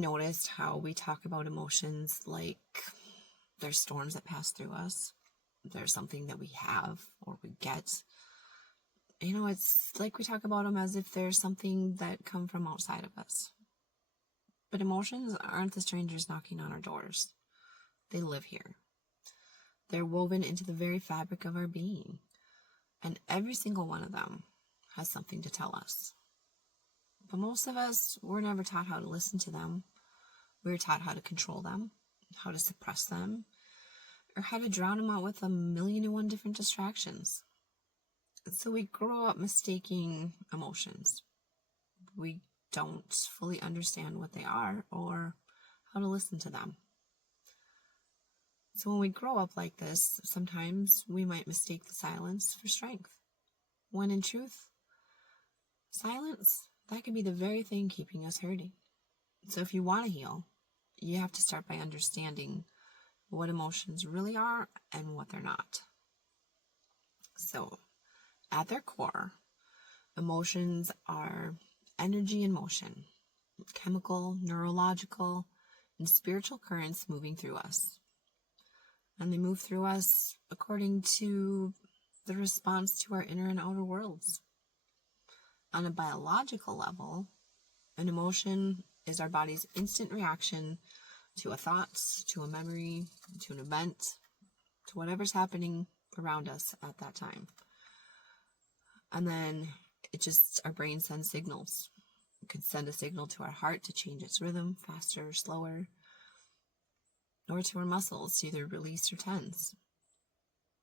noticed how we talk about emotions like they're storms that pass through us? They're something that we have or we get. It's like we talk about them as if they're something that come from outside of us. But emotions aren't the strangers knocking on our doors. They live here. They're woven into the very fabric of our being. And every single one of them has something to tell us. But most of us were never taught how to listen to them. We were taught how to control them, how to suppress them, or how to drown them out with 1,000,001 different distractions. So we grow up mistaking emotions. We don't fully understand what they are or how to listen to them. So when we grow up like this, sometimes we might mistake the silence for strength, when in truth, silence, that could be the very thing keeping us hurting. So if you want to heal, you have to start by understanding what emotions really are and what they're not. So at their core, emotions are energy in motion, chemical, neurological, and spiritual currents moving through us. And they move through us according to the response to our inner and outer worlds. On a biological level, an emotion is our body's instant reaction to a thought, to a memory, to an event, to whatever's happening around us at that time. And then our brain sends signals. It could send a signal to our heart to change its rhythm, faster or slower, or to our muscles to either release or tense.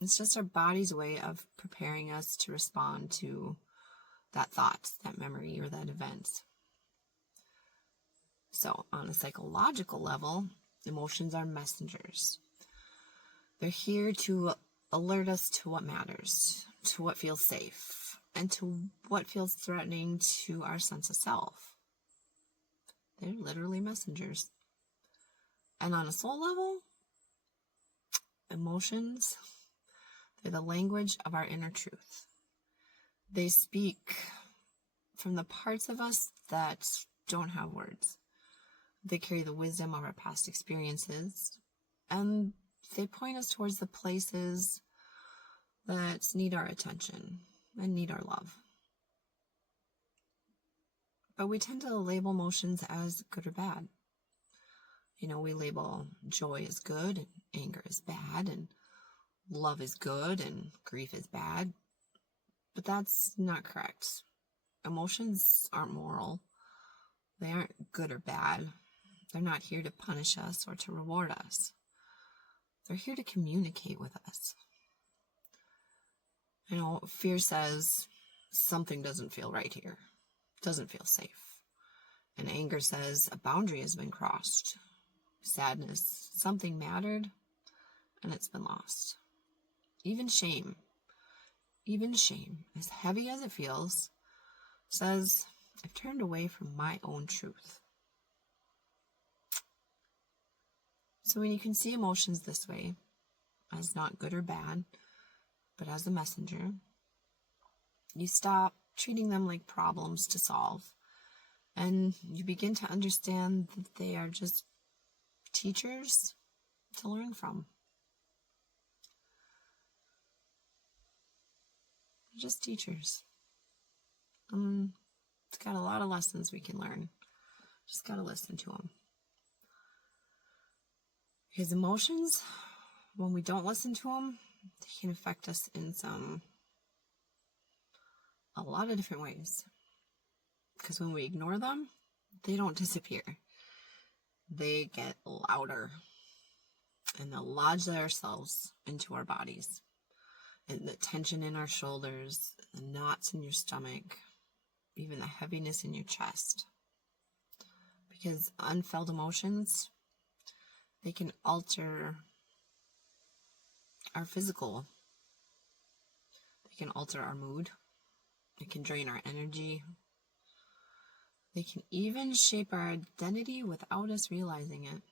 It's just our body's way of preparing us to respond to that thought, that memory, or that event. So on a psychological level, emotions are messengers. They're here to alert us to what matters, to what feels safe, and to what feels threatening to our sense of self. They're literally messengers. And on a soul level, emotions, they're the language of our inner truth. They speak from the parts of us that don't have words. They carry the wisdom of our past experiences, and they point us towards the places that need our attention and need our love. But we tend to label emotions as good or bad. We label joy as good, and anger is bad, and love is good, and grief is bad. But that's not correct. Emotions aren't moral. They aren't good or bad. They're not here to punish us or to reward us. They're here to communicate with us. Fear says something doesn't feel right here. It doesn't feel safe. And anger says a boundary has been crossed. Sadness, something mattered and it's been lost. Even shame, as heavy as it feels, says, I've turned away from my own truth. So when you can see emotions this way, as not good or bad, but as a messenger, you stop treating them like problems to solve, and you begin to understand that they are just teachers to learn from. They're just teachers. It's got a lot of lessons we can learn. Just got to listen to them. His emotions, when we don't listen to them, they can affect us in a lot of different ways. Because when we ignore them, they don't disappear. They get louder. And they'll lodge themselves into our bodies. And the tension in our shoulders, the knots in your stomach, even the heaviness in your chest. Because unfelt emotions, they can alter our physical. They can alter our mood. They can drain our energy. They can even shape our identity without us realizing it.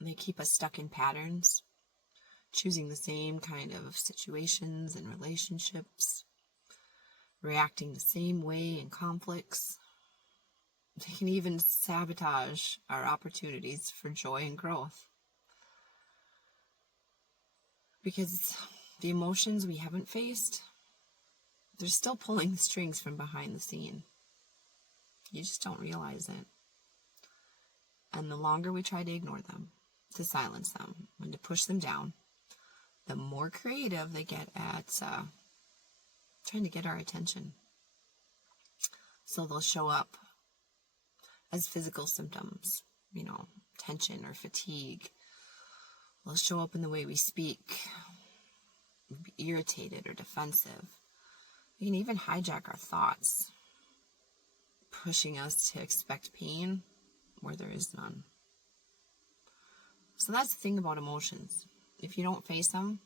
They keep us stuck in patterns, choosing the same kind of situations and relationships, reacting the same way in conflicts, They can even sabotage our opportunities for joy and growth. Because the emotions we haven't faced, they're still pulling the strings from behind the scene. You just don't realize it. And the longer we try to ignore them, to silence them, and to push them down, the more creative they get at trying to get our attention. So they'll show up as physical symptoms, tension or fatigue. They'll show up in the way we speak, be irritated or defensive. They can even hijack our thoughts, pushing us to expect pain where there is none. So that's the thing about emotions. If you don't face them,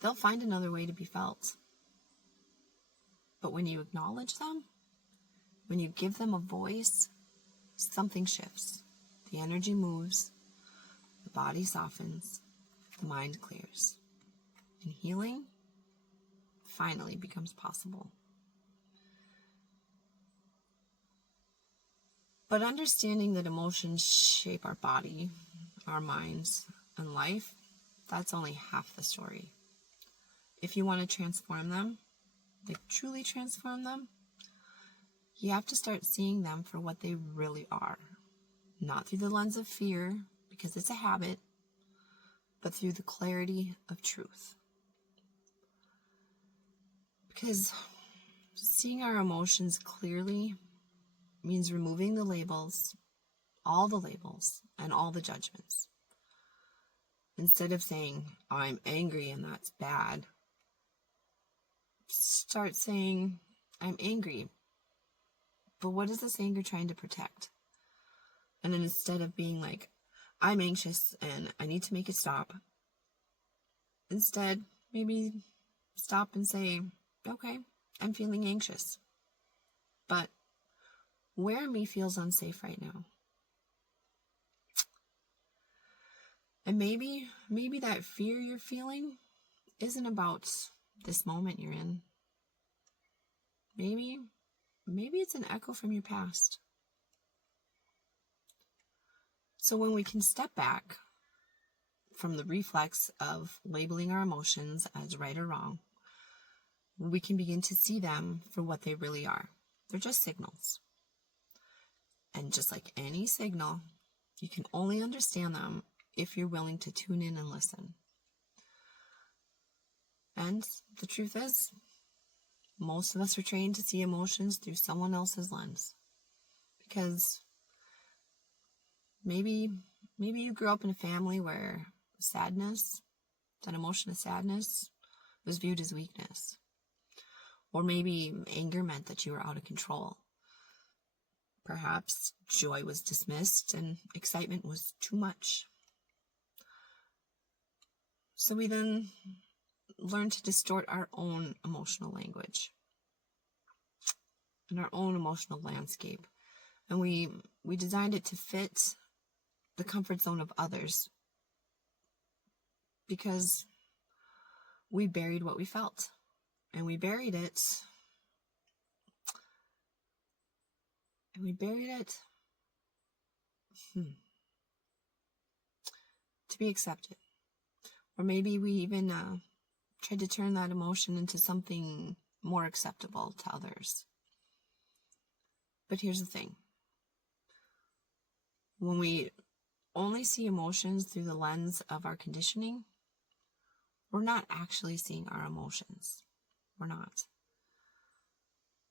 they'll find another way to be felt. But when you acknowledge them, when you give them a voice, something shifts. The energy moves, the body softens, the mind clears, and healing finally becomes possible. But understanding that emotions shape our body, our minds, and life, that's only half the story. If you want to transform them, like truly transform them, you have to start seeing them for what they really are. Not through the lens of fear, because it's a habit, but through the clarity of truth. Because seeing our emotions clearly means removing the labels, all the labels, and all the judgments. Instead of saying, I'm angry and that's bad, start saying, I'm angry, but what is this anger trying to protect? And then instead of being like, I'm anxious and I need to make it stop, instead, maybe stop and say, okay, I'm feeling anxious, but where in me feels unsafe right now? And maybe that fear you're feeling isn't about this moment you're in. Maybe it's an echo from your past. So when we can step back from the reflex of labeling our emotions as right or wrong, we can begin to see them for what they really are. They're just signals. And just like any signal, you can only understand them if you're willing to tune in and listen. And the truth is, most of us are trained to see emotions through someone else's lens. Because maybe you grew up in a family where sadness, that emotion of sadness, was viewed as weakness. Or maybe anger meant that you were out of control. Perhaps joy was dismissed and excitement was too much. So we then learn to distort our own emotional language and our own emotional landscape. And we designed it to fit the comfort zone of others because we buried what we felt. And we buried it to be accepted. Or maybe we even tried to turn that emotion into something more acceptable to others. But here's the thing. When we only see emotions through the lens of our conditioning, we're not actually seeing our emotions. We're not.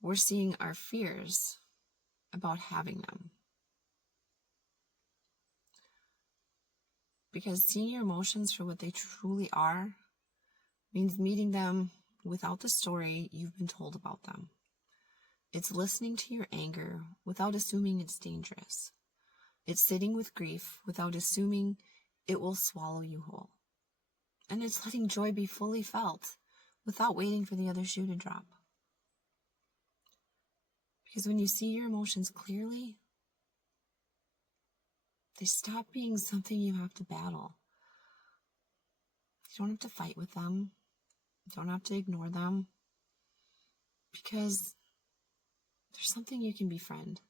We're seeing our fears about having them. Because seeing your emotions for what they truly are means meeting them without the story you've been told about them. It's listening to your anger without assuming it's dangerous. It's sitting with grief without assuming it will swallow you whole. And it's letting joy be fully felt without waiting for the other shoe to drop. Because when you see your emotions clearly, they stop being something you have to battle. You don't have to fight with them. You don't have to ignore them. Because there's something you can befriend.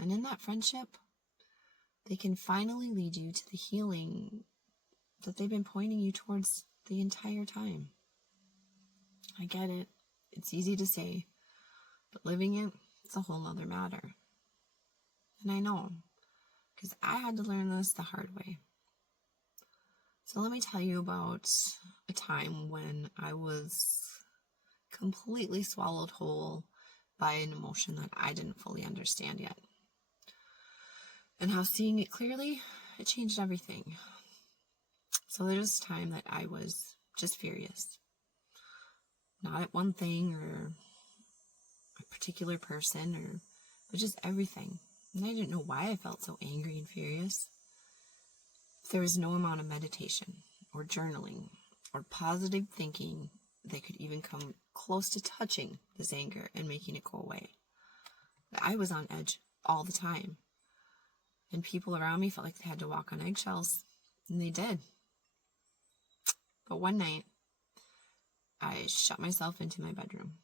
And in that friendship, they can finally lead you to the healing that they've been pointing you towards the entire time. I get it. It's easy to say, but living it, it's a whole other matter. And I know, because I had to learn this the hard way. So let me tell you about a time when I was completely swallowed whole by an emotion that I didn't fully understand yet. And how seeing it clearly, it changed everything. So there was a time that I was just furious. Not at one thing or a particular person, but just everything. And I didn't know why I felt so angry and furious. There was no amount of meditation or journaling or positive thinking that could even come close to touching this anger and making it go away. I was on edge all the time. And people around me felt like they had to walk on eggshells. And they did. But one night, I shut myself into my bedroom.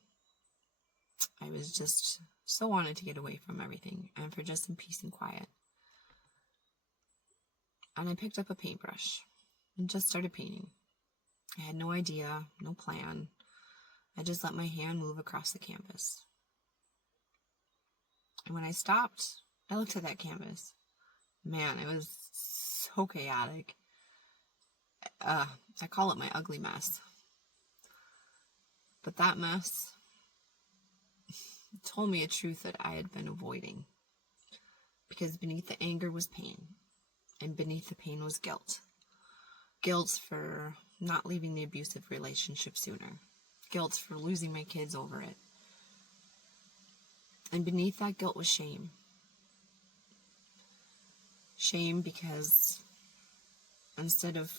I was just so wanted to get away from everything and for just some peace and quiet. And I picked up a paintbrush and just started painting. I had no idea, no plan. I just let my hand move across the canvas. And when I stopped, I looked at that canvas. Man, it was so chaotic. I call it my ugly mess. But that mess told me a truth that I had been avoiding. Because beneath the anger was pain. And beneath the pain was guilt. Guilt for not leaving the abusive relationship sooner. Guilt for losing my kids over it. And beneath that guilt was shame. Shame because instead of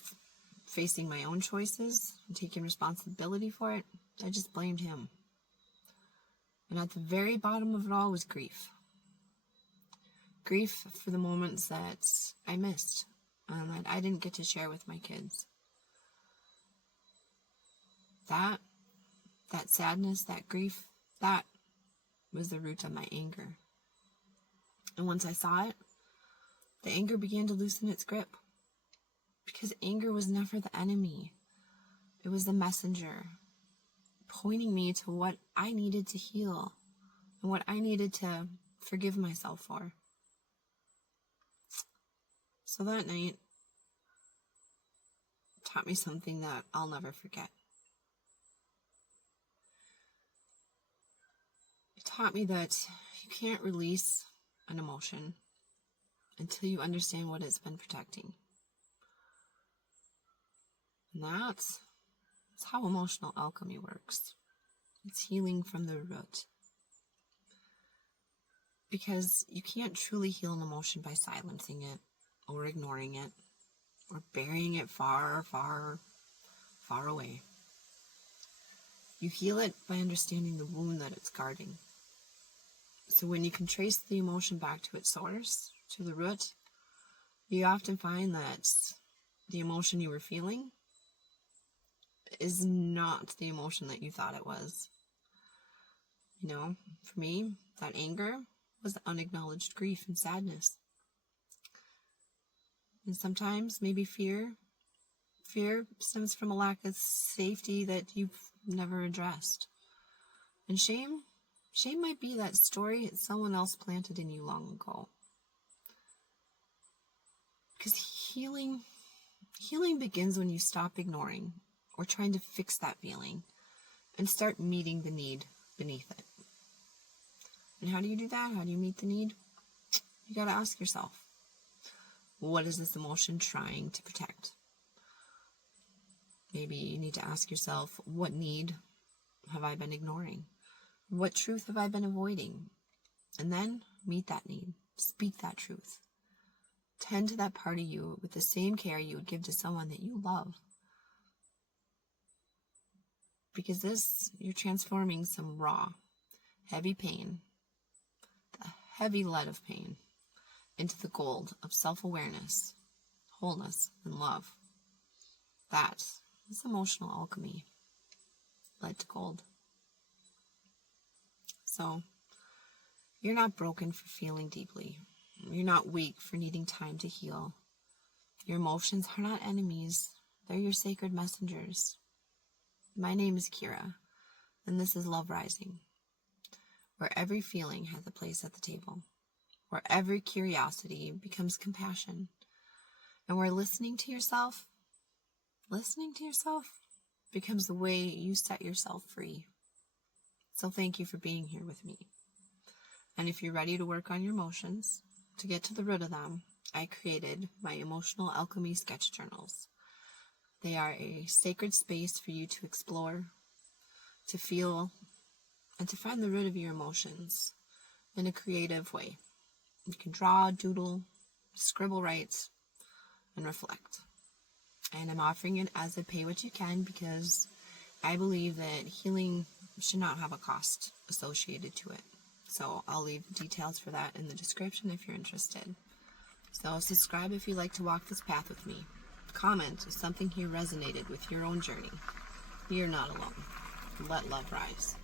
facing my own choices and taking responsibility for it, I just blamed him. And at the very bottom of it all was grief. Grief for the moments that I missed and that I didn't get to share with my kids. That sadness, that grief, that was the root of my anger. And once I saw it, the anger began to loosen its grip. Because anger was never the enemy. It was the messenger, pointing me to what I needed to heal and what I needed to forgive myself for. So that night taught me something that I'll never forget. It taught me that you can't release an emotion until you understand what it's been protecting. And that's how emotional alchemy works. It's healing from the root. Because you can't truly heal an emotion by silencing it, or ignoring it, or burying it far, far, far away. You heal it by understanding the wound that it's guarding. So when you can trace the emotion back to its source, to the root, you often find that the emotion you were feeling is not the emotion that you thought it was. You know, for me, that anger was unacknowledged grief and sadness. And sometimes maybe fear. Fear stems from a lack of safety that you've never addressed. And shame might be that story that someone else planted in you long ago. Because healing begins when you stop ignoring or trying to fix that feeling and start meeting the need beneath it. And how do you do that? How do you meet the need? You got to ask yourself, what is this emotion trying to protect? Maybe you need to ask yourself, what need have I been ignoring? What truth have I been avoiding? And then meet that need. Speak that truth. Tend to that part of you with the same care you would give to someone that you love. Because you're transforming some raw, heavy pain, the heavy lead of pain, into the gold of self-awareness, wholeness, and love. That is emotional alchemy, lead to gold. So, You're not broken for feeling deeply. You're not weak for needing time to heal. Your emotions are not enemies. They're your sacred messengers. My name is Kira, and this is Love Rising, where every feeling has a place at the table, where every curiosity becomes compassion, and where listening to yourself becomes the way you set yourself free. So thank you for being here with me. And if you're ready to work on your emotions, to get to the root of them, I created my emotional alchemy sketch journals. They are a sacred space for you to explore, to feel, and to find the root of your emotions in a creative way. You can draw, doodle, scribble, write, and reflect. And I'm offering it as a pay what you can because I believe that healing should not have a cost associated to it. So I'll leave the details for that in the description if you're interested. So subscribe if you'd like to walk this path with me. Comment if something here resonated with your own journey. You're not alone. Let love rise.